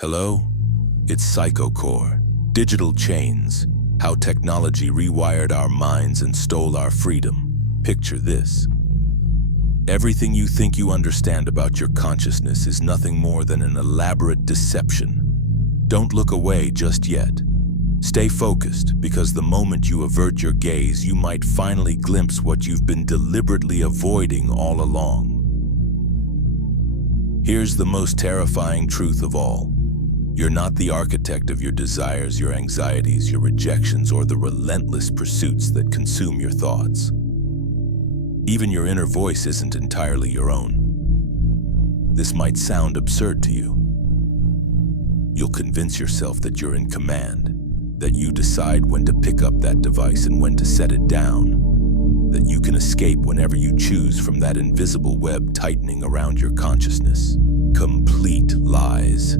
Hello? It's Psychocore. Digital chains. How technology rewired our minds and stole our freedom. Picture this. Everything you think you understand about your consciousness is nothing more than an elaborate deception. Don't look away just yet. Stay focused, because the moment you avert your gaze, you might finally glimpse what you've been deliberately avoiding all along. Here's the most terrifying truth of all. You're not the architect of your desires, your anxieties, your rejections, or the relentless pursuits that consume your thoughts. Even your inner voice isn't entirely your own. This might sound absurd to you. You'll convince yourself that you're in command, that you decide when to pick up that device and when to set it down, that you can escape whenever you choose from that invisible web tightening around your consciousness. Complete lies.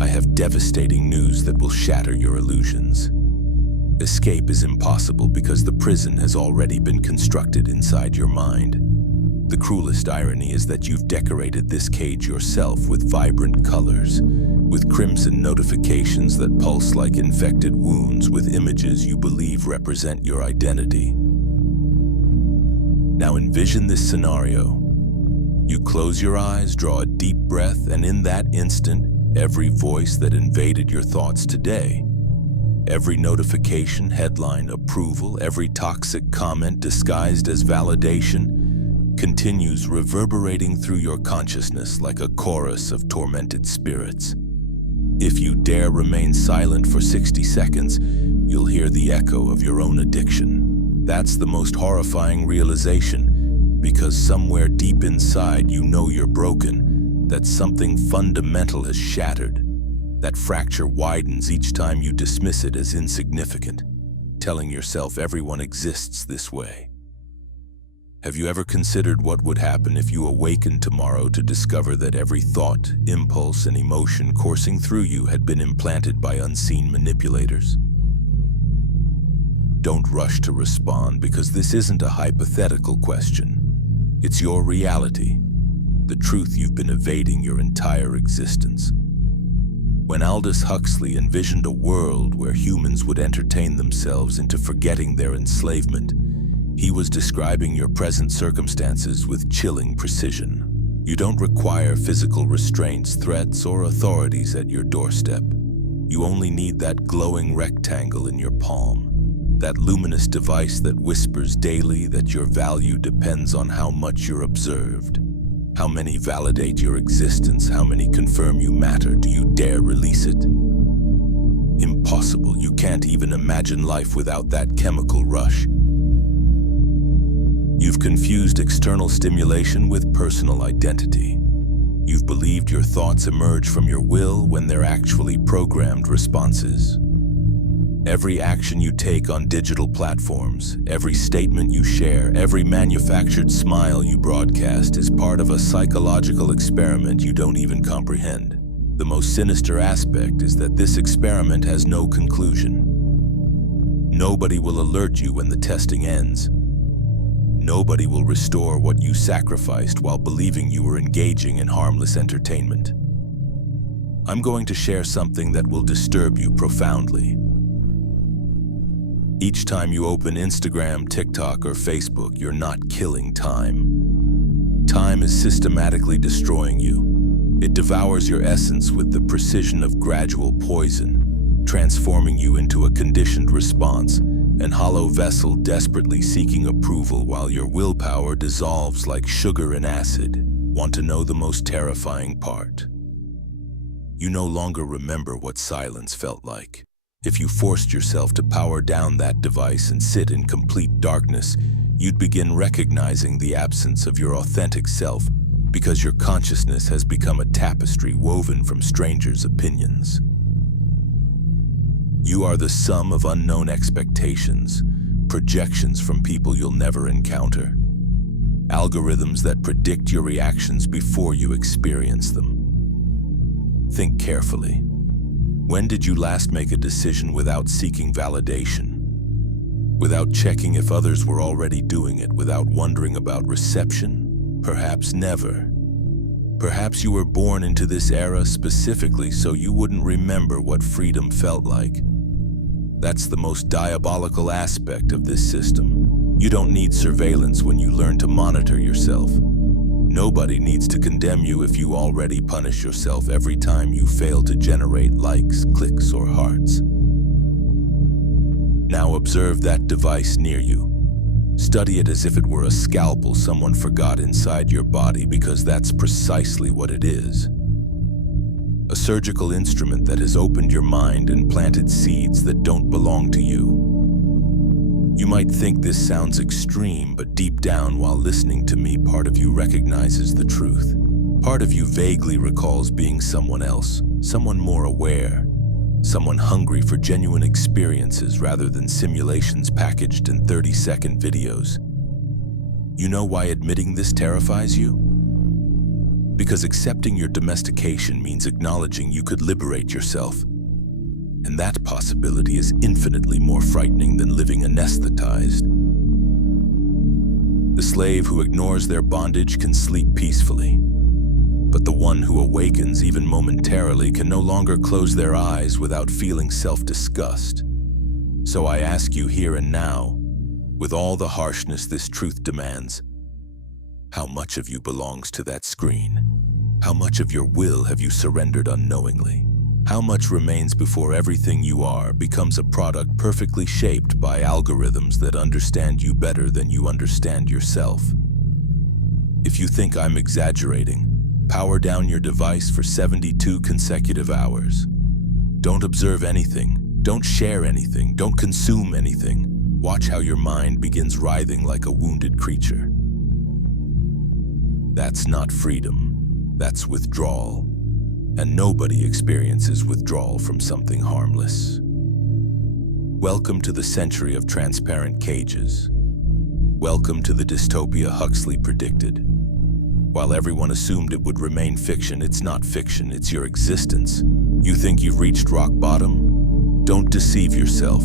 I have devastating news that will shatter your illusions. Escape is impossible because the prison has already been constructed inside your mind. The cruelest irony is that you've decorated this cage yourself with vibrant colors, with crimson notifications that pulse like infected wounds, with images you believe represent your identity. Now envision this scenario. You close your eyes, draw a deep breath, and in that instant, every voice that invaded your thoughts today, every notification, headline, approval, every toxic comment disguised as validation continues reverberating through your consciousness like a chorus of tormented spirits. If you dare remain silent for 60 seconds, you'll hear the echo of your own addiction. That's the most horrifying realization, because somewhere deep inside you know you're broken, that something fundamental has shattered. That fracture widens each time you dismiss it as insignificant, telling yourself everyone exists this way. Have you ever considered what would happen if you awakened tomorrow to discover that every thought, impulse, and emotion coursing through you had been implanted by unseen manipulators? Don't rush to respond, because this isn't a hypothetical question. It's your reality. The truth you've been evading your entire existence. When Aldous Huxley envisioned a world where humans would entertain themselves into forgetting their enslavement, he was describing your present circumstances with chilling precision. You don't require physical restraints, threats, or authorities at your doorstep. You only need that glowing rectangle in your palm, that luminous device that whispers daily that your value depends on how much you're observed. How many validate your existence? How many confirm you matter? Do you dare release it? Impossible. You can't even imagine life without that chemical rush. You've confused external stimulation with personal identity. You've believed your thoughts emerge from your will when they're actually programmed responses. Every action you take on digital platforms, every statement you share, every manufactured smile you broadcast is part of a psychological experiment you don't even comprehend. The most sinister aspect is that this experiment has no conclusion. Nobody will alert you when the testing ends. Nobody will restore what you sacrificed while believing you were engaging in harmless entertainment. I'm going to share something that will disturb you profoundly. Each time you open Instagram, TikTok, or Facebook, you're not killing time. Time is systematically destroying you. It devours your essence with the precision of gradual poison, transforming you into a conditioned response, an hollow vessel desperately seeking approval while your willpower dissolves like sugar in acid. Want to know the most terrifying part? You no longer remember what silence felt like. If you forced yourself to power down that device and sit in complete darkness, you'd begin recognizing the absence of your authentic self, because your consciousness has become a tapestry woven from strangers' opinions. You are the sum of unknown expectations, projections from people you'll never encounter, algorithms that predict your reactions before you experience them. Think carefully. When did you last make a decision without seeking validation? Without checking if others were already doing it, without wondering about reception? Perhaps never. Perhaps you were born into this era specifically so you wouldn't remember what freedom felt like. That's the most diabolical aspect of this system. You don't need surveillance when you learn to monitor yourself. Nobody needs to condemn you if you already punish yourself every time you fail to generate likes, clicks, or hearts. Now observe that device near you. Study it as if it were a scalpel someone forgot inside your body, because that's precisely what it is. A surgical instrument that has opened your mind and planted seeds that don't belong to you. You might think this sounds extreme, but deep down while listening to me, part of you recognizes the truth. Part of you vaguely recalls being someone else, someone more aware, someone hungry for genuine experiences rather than simulations packaged in 30-second videos. You know why admitting this terrifies you? Because accepting your domestication means acknowledging you could liberate yourself. And that possibility is infinitely more frightening than living anesthetized. The slave who ignores their bondage can sleep peacefully. But the one who awakens even momentarily can no longer close their eyes without feeling self-disgust. So I ask you here and now, with all the harshness this truth demands, how much of you belongs to that screen? How much of your will have you surrendered unknowingly? How much remains before everything you are becomes a product perfectly shaped by algorithms that understand you better than you understand yourself? If you think I'm exaggerating, power down your device for 72 consecutive hours. Don't observe anything, don't share anything, don't consume anything. Watch how your mind begins writhing like a wounded creature. That's not freedom, that's withdrawal. And nobody experiences withdrawal from something harmless. Welcome to the century of transparent cages. Welcome to the dystopia Huxley predicted. While everyone assumed it would remain fiction, it's not fiction, it's your existence. You think you've reached rock bottom? Don't deceive yourself.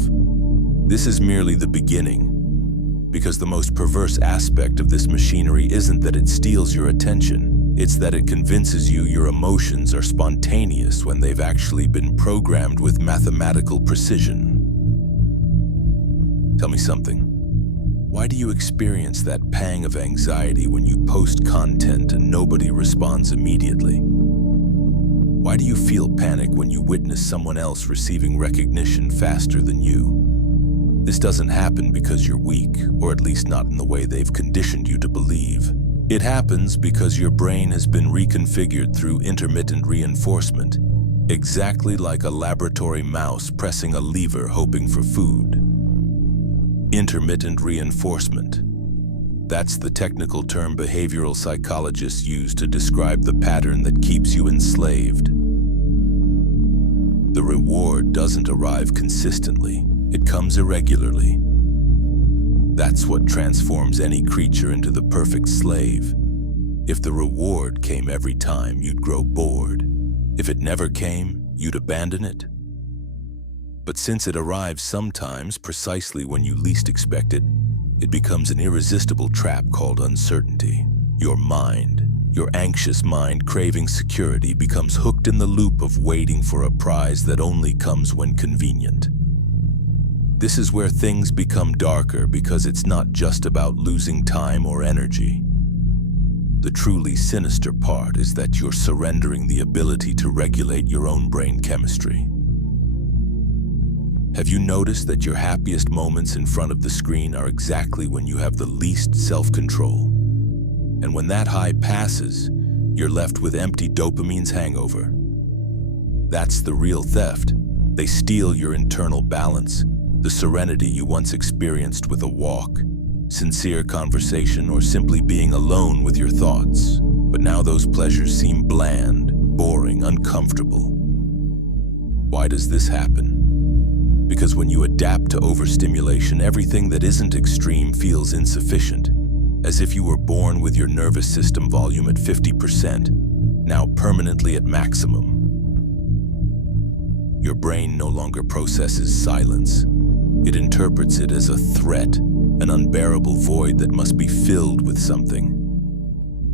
This is merely the beginning. Because the most perverse aspect of this machinery isn't that it steals your attention. It's that it convinces you your emotions are spontaneous when they've actually been programmed with mathematical precision. Tell me something. Why do you experience that pang of anxiety when you post content and nobody responds immediately? Why do you feel panic when you witness someone else receiving recognition faster than you? This doesn't happen because you're weak, or at least not in the way they've conditioned you to believe. It happens because your brain has been reconfigured through intermittent reinforcement, exactly like a laboratory mouse pressing a lever hoping for food. Intermittent reinforcement. That's the technical term behavioral psychologists use to describe the pattern that keeps you enslaved. The reward doesn't arrive consistently, it comes irregularly. That's what transforms any creature into the perfect slave. If the reward came every time, you'd grow bored. If it never came, you'd abandon it. But since it arrives sometimes precisely when you least expect it, it becomes an irresistible trap called uncertainty. Your mind, your anxious mind craving security, becomes hooked in the loop of waiting for a prize that only comes when convenient. This is where things become darker, because it's not just about losing time or energy. The truly sinister part is that you're surrendering the ability to regulate your own brain chemistry. Have you noticed that your happiest moments in front of the screen are exactly when you have the least self-control? And when that high passes, you're left with empty dopamine's hangover. That's the real theft. They steal your internal balance, the serenity you once experienced with a walk, sincere conversation, or simply being alone with your thoughts. But now those pleasures seem bland, boring, uncomfortable. Why does this happen? Because when you adapt to overstimulation, everything that isn't extreme feels insufficient, as if you were born with your nervous system volume at 50%, now permanently at maximum. Your brain no longer processes silence. It interprets it as a threat, an unbearable void that must be filled with something.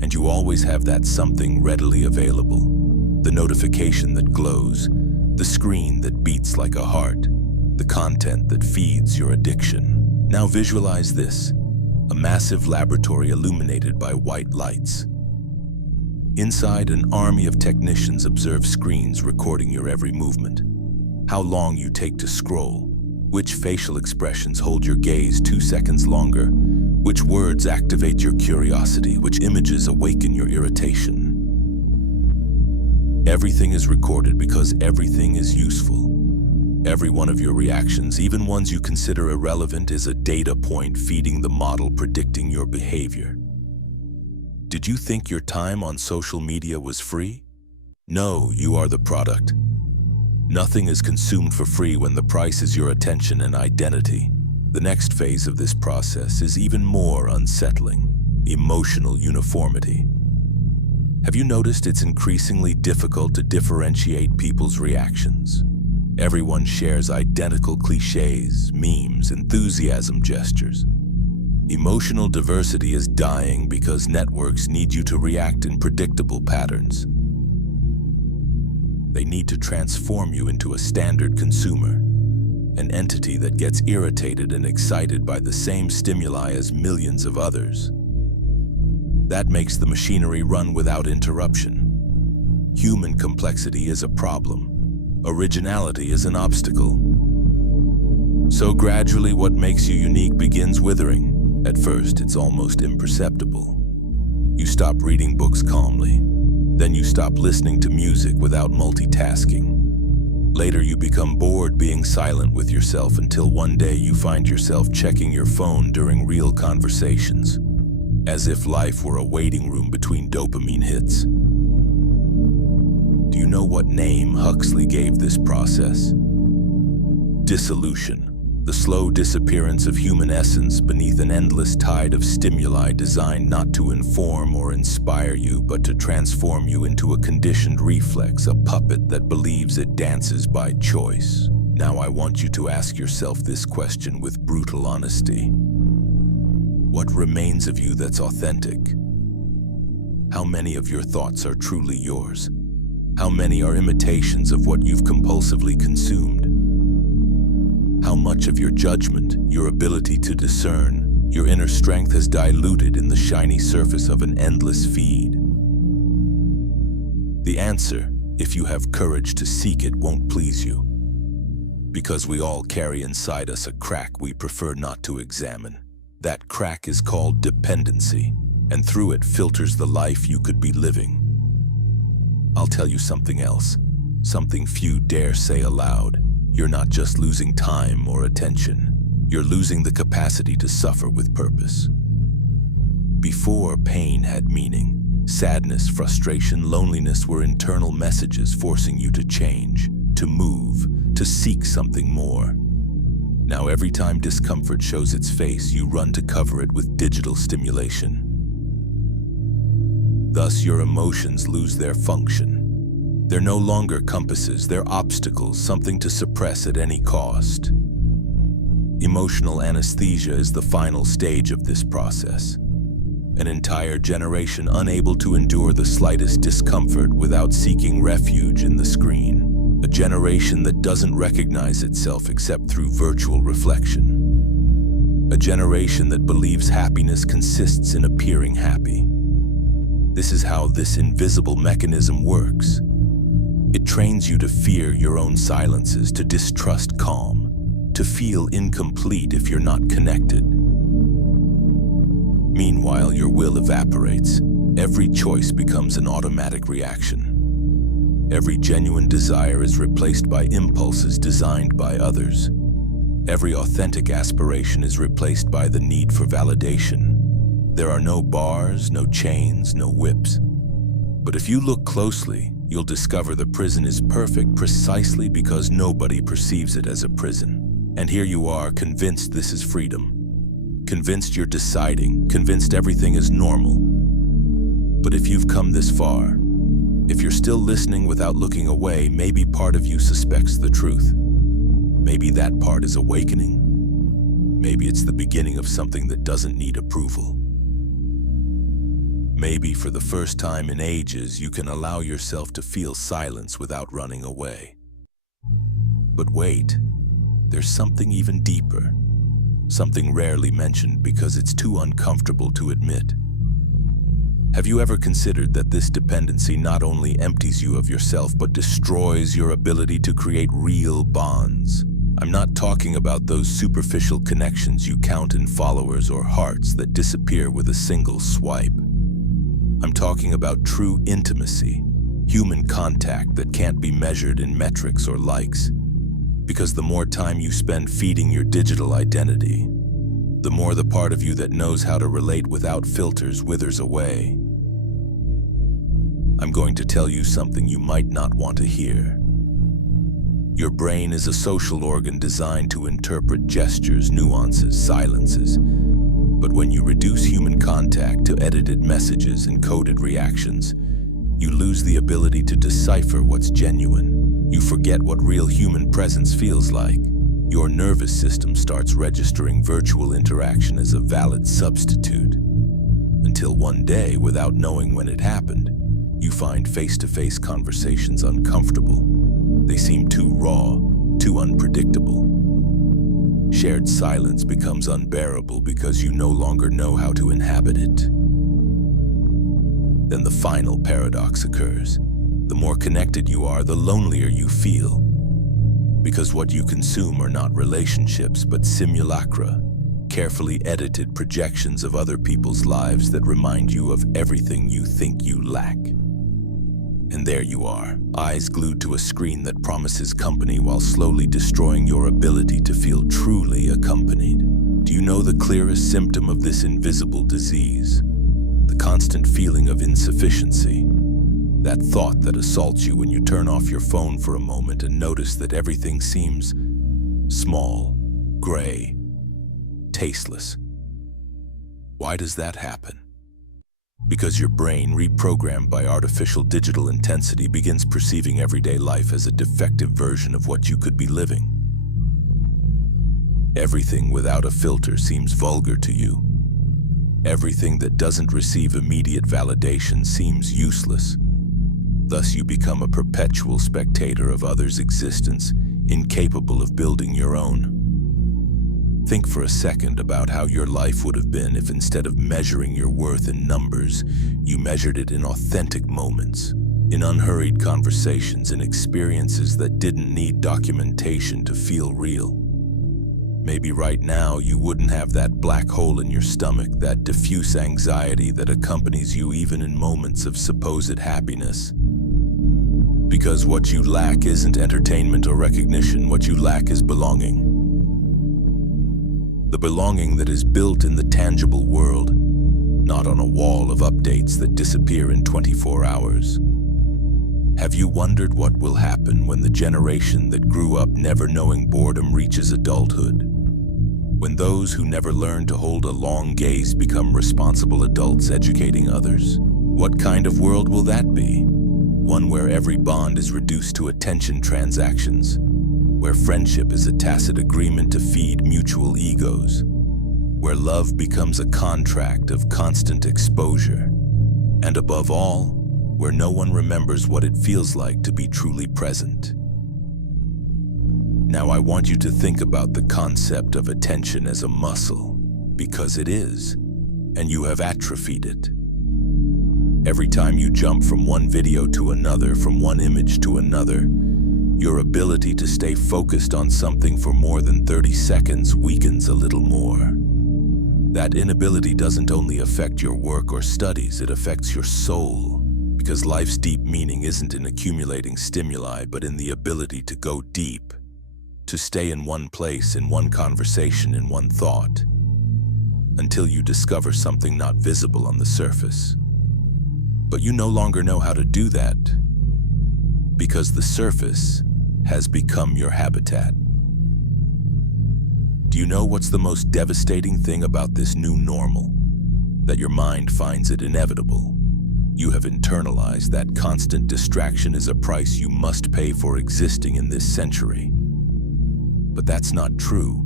And you always have that something readily available. The notification that glows, the screen that beats like a heart, the content that feeds your addiction. Now visualize this, a massive laboratory illuminated by white lights. Inside, an army of technicians observe screens recording your every movement. How long you take to scroll, which facial expressions hold your gaze 2 seconds longer, which words activate your curiosity, which images awaken your irritation. Everything is recorded because everything is useful. Every one of your reactions, even ones you consider irrelevant, is a data point feeding the model predicting your behavior. Did you think your time on social media was free? No, you are the product. Nothing is consumed for free when the price is your attention and identity. The next phase of this process is even more unsettling: emotional uniformity. Have you noticed it's increasingly difficult to differentiate people's reactions? Everyone shares identical cliches, memes, enthusiasm gestures. Emotional diversity is dying because networks need you to react in predictable patterns. They need to transform you into a standard consumer, an entity that gets irritated and excited by the same stimuli as millions of others. That makes the machinery run without interruption. Human complexity is a problem. Originality is an obstacle. So gradually, what makes you unique begins withering. At first, it's almost imperceptible. You stop reading books calmly. Then you stop listening to music without multitasking. Later, you become bored being silent with yourself until one day you find yourself checking your phone during real conversations, as if life were a waiting room between dopamine hits. Do you know what name Huxley gave this process? Dissolution, the slow disappearance of human essence beneath an endless tide of stimuli designed not to inform or inspire you, but to transform you into a conditioned reflex, a puppet that believes it dances by choice. Now I want you to ask yourself this question with brutal honesty. What remains of you that's authentic? How many of your thoughts are truly yours? How many are imitations of what you've compulsively consumed? How much of your judgment, your ability to discern, your inner strength has diluted in the shiny surface of an endless feed? The answer, if you have courage to seek it, won't please you. Because we all carry inside us a crack we prefer not to examine. That crack is called dependency, and through it filters the life you could be living. I'll tell you something else, something few dare say aloud. You're not just losing time or attention. You're losing the capacity to suffer with purpose. Before pain had meaning, sadness, frustration, loneliness were internal messages forcing you to change, to move, to seek something more. Now every time discomfort shows its face, you run to cover it with digital stimulation. Thus, your emotions lose their function. They're no longer compasses, they're obstacles, something to suppress at any cost. Emotional anesthesia is the final stage of this process. An entire generation unable to endure the slightest discomfort without seeking refuge in the screen. A generation that doesn't recognize itself except through virtual reflection. A generation that believes happiness consists in appearing happy. This is how this invisible mechanism works. It trains you to fear your own silences, to distrust calm, to feel incomplete if you're not connected. Meanwhile, your will evaporates. Every choice becomes an automatic reaction. Every genuine desire is replaced by impulses designed by others. Every authentic aspiration is replaced by the need for validation. There are no bars, no chains, no whips. But if you look closely, you'll discover the prison is perfect precisely because nobody perceives it as a prison. And here you are, convinced this is freedom. Convinced you're deciding, convinced everything is normal. But if you've come this far, if you're still listening without looking away, maybe part of you suspects the truth. Maybe that part is awakening. Maybe it's the beginning of something that doesn't need approval. Maybe for the first time in ages, you can allow yourself to feel silence without running away. But wait, there's something even deeper, something rarely mentioned because it's too uncomfortable to admit. Have you ever considered that this dependency not only empties you of yourself but destroys your ability to create real bonds? I'm not talking about those superficial connections you count in followers or hearts that disappear with a single swipe. I'm talking about true intimacy, human contact that can't be measured in metrics or likes. Because the more time you spend feeding your digital identity, the more the part of you that knows how to relate without filters withers away. I'm going to tell you something you might not want to hear. Your brain is a social organ designed to interpret gestures, nuances, silences. But when you reduce human contact to edited messages and coded reactions, you lose the ability to decipher what's genuine. You forget what real human presence feels like. Your nervous system starts registering virtual interaction as a valid substitute. Until one day, without knowing when it happened, you find face-to-face conversations uncomfortable. They seem too raw, too unpredictable. Shared silence becomes unbearable because you no longer know how to inhabit it. Then the final paradox occurs. The more connected you are, the lonelier you feel. Because what you consume are not relationships, but simulacra, carefully edited projections of other people's lives that remind you of everything you think you lack. And there you are, eyes glued to a screen that promises company while slowly destroying your ability to feel truly accompanied. Do you know the clearest symptom of this invisible disease? The constant feeling of insufficiency. That thought that assaults you when you turn off your phone for a moment and notice that everything seems small, gray, tasteless. Why does that happen? Because your brain, reprogrammed by artificial digital intensity, begins perceiving everyday life as a defective version of what you could be living. Everything without a filter seems vulgar to you. Everything that doesn't receive immediate validation seems useless. Thus, you become a perpetual spectator of others' existence, incapable of building your own. Think for a second about how your life would have been if instead of measuring your worth in numbers, you measured it in authentic moments, in unhurried conversations, in experiences that didn't need documentation to feel real. Maybe right now you wouldn't have that black hole in your stomach, that diffuse anxiety that accompanies you even in moments of supposed happiness. Because what you lack isn't entertainment or recognition, what you lack is belonging. The belonging that is built in the tangible world, not on a wall of updates that disappear in 24 hours. Have you wondered what will happen when the generation that grew up never knowing boredom reaches adulthood? When those who never learned to hold a long gaze become responsible adults educating others? What kind of world will that be? One where every bond is reduced to attention transactions, where friendship is a tacit agreement to feed mutual egos, where love becomes a contract of constant exposure, and above all, where no one remembers what it feels like to be truly present. Now I want you to think about the concept of attention as a muscle, because it is, and you have atrophied it. Every time you jump from one video to another, from one image to another, your ability to stay focused on something for more than 30 seconds weakens a little more. That inability doesn't only affect your work or studies, it affects your soul. Because life's deep meaning isn't in accumulating stimuli, but in the ability to go deep, to stay in one place, in one conversation, in one thought, until you discover something not visible on the surface. But you no longer know how to do that, because the surface has become your habitat. Do you know what's the most devastating thing about this new normal? That your mind finds it inevitable. You have internalized that constant distraction is a price you must pay for existing in this century. But that's not true.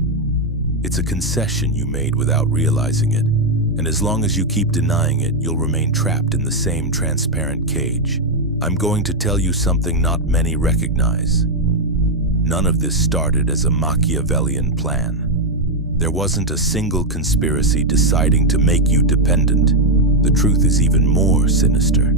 It's a concession you made without realizing it. And as long as you keep denying it, you'll remain trapped in the same transparent cage. I'm going to tell you something not many recognize. None of this started as a Machiavellian plan. There wasn't a single conspiracy deciding to make you dependent. The truth is even more sinister.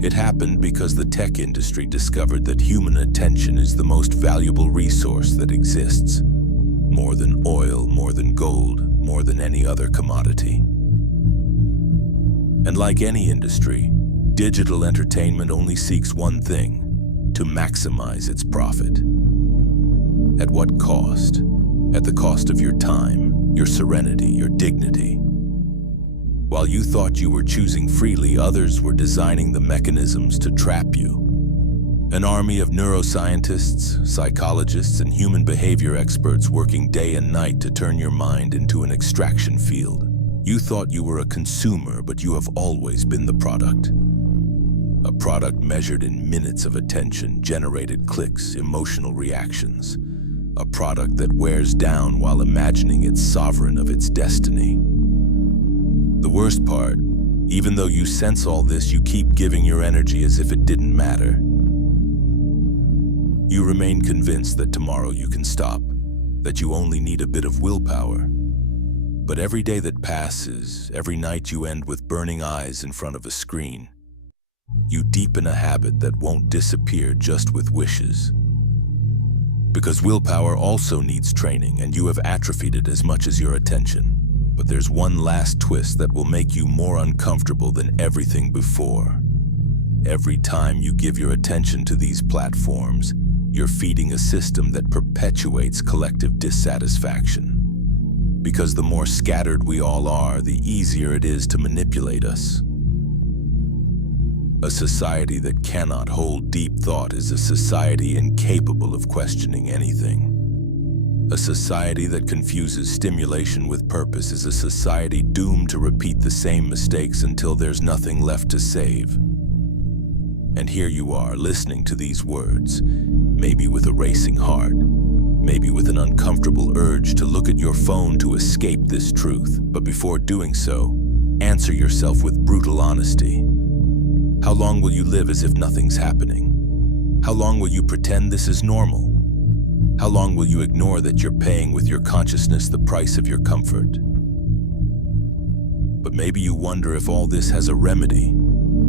It happened because the tech industry discovered that human attention is the most valuable resource that exists. More than oil, more than gold, more than any other commodity. And like any industry, digital entertainment only seeks one thing: to maximize its profit. At what cost? At the cost of your time, your serenity, your dignity. While you thought you were choosing freely, others were designing the mechanisms to trap you. An army of neuroscientists, psychologists, and human behavior experts working day and night to turn your mind into an extraction field. You thought you were a consumer, but you have always been the product. A product measured in minutes of attention, generated clicks, emotional reactions. A product that wears down while imagining it's sovereign of its destiny. The worst part, even though you sense all this, you keep giving your energy as if it didn't matter. You remain convinced that tomorrow you can stop, that you only need a bit of willpower. But every day that passes, every night you end with burning eyes in front of a screen. You deepen a habit that won't disappear just with wishes. Because willpower also needs training, and you have atrophied it as much as your attention. But there's one last twist that will make you more uncomfortable than everything before. Every time you give your attention to these platforms, you're feeding a system that perpetuates collective dissatisfaction. Because the more scattered we all are, the easier it is to manipulate us. A society that cannot hold deep thought is a society incapable of questioning anything. A society that confuses stimulation with purpose is a society doomed to repeat the same mistakes until there's nothing left to save. And here you are, listening to these words, maybe with a racing heart, maybe with an uncomfortable urge to look at your phone to escape this truth. But before doing so, answer yourself with brutal honesty. How long will you live as if nothing's happening? How long will you pretend this is normal? How long will you ignore that you're paying with your consciousness the price of your comfort? But maybe you wonder if all this has a remedy,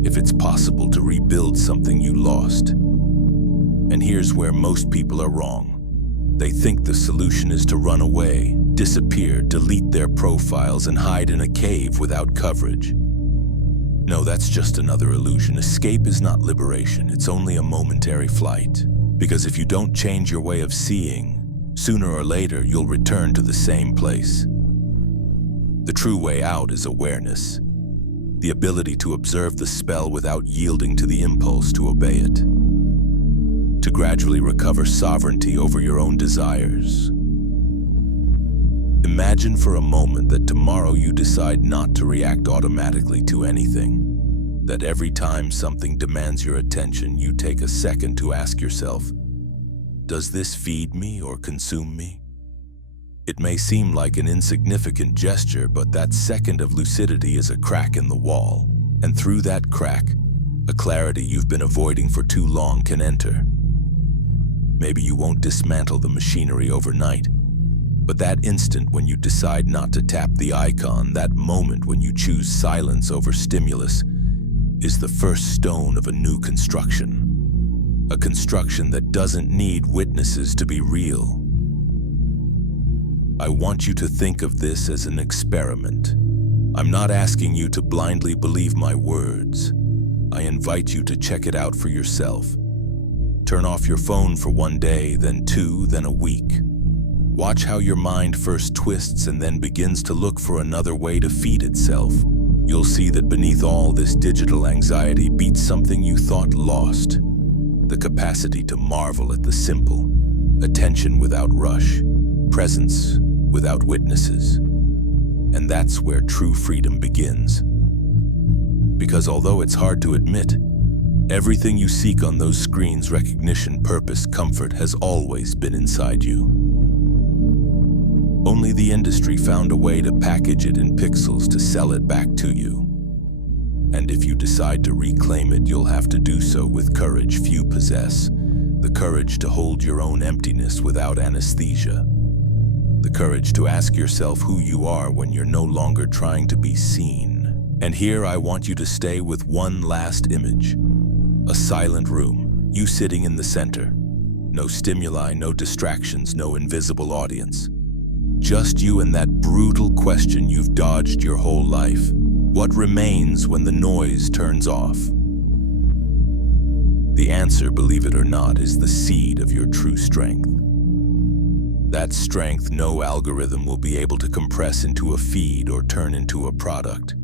if it's possible to rebuild something you lost. And here's where most people are wrong. They think the solution is to run away, disappear, delete their profiles, and hide in a cave without coverage. No, that's just another illusion. Escape is not liberation, it's only a momentary flight. Because if you don't change your way of seeing, sooner or later you'll return to the same place. The true way out is awareness, the ability to observe the spell without yielding to the impulse to obey it, to gradually recover sovereignty over your own desires. Imagine for a moment that tomorrow you decide not to react automatically to anything. That every time something demands your attention, you take a second to ask yourself, does this feed me or consume me? It may seem like an insignificant gesture, but that second of lucidity is a crack in the wall. And through that crack, a clarity you've been avoiding for too long can enter. Maybe you won't dismantle the machinery overnight, but that instant when you decide not to tap the icon, that moment when you choose silence over stimulus, is the first stone of a new construction. A construction that doesn't need witnesses to be real. I want you to think of this as an experiment. I'm not asking you to blindly believe my words. I invite you to check it out for yourself. Turn off your phone for one day, then two, then a week. Watch how your mind first twists and then begins to look for another way to feed itself. You'll see that beneath all this digital anxiety beats something you thought lost. The capacity to marvel at the simple. Attention without rush. Presence without witnesses. And that's where true freedom begins. Because although it's hard to admit, everything you seek on those screens, recognition, purpose, comfort, has always been inside you. Only the industry found a way to package it in pixels to sell it back to you. And if you decide to reclaim it, you'll have to do so with courage few possess. The courage to hold your own emptiness without anesthesia. The courage to ask yourself who you are when you're no longer trying to be seen. And here I want you to stay with one last image. A silent room, you sitting in the center. No stimuli, no distractions, no invisible audience. Just you and that brutal question you've dodged your whole life. What remains when the noise turns off? The answer, believe it or not, is the seed of your true strength. That strength no algorithm will be able to compress into a feed or turn into a product.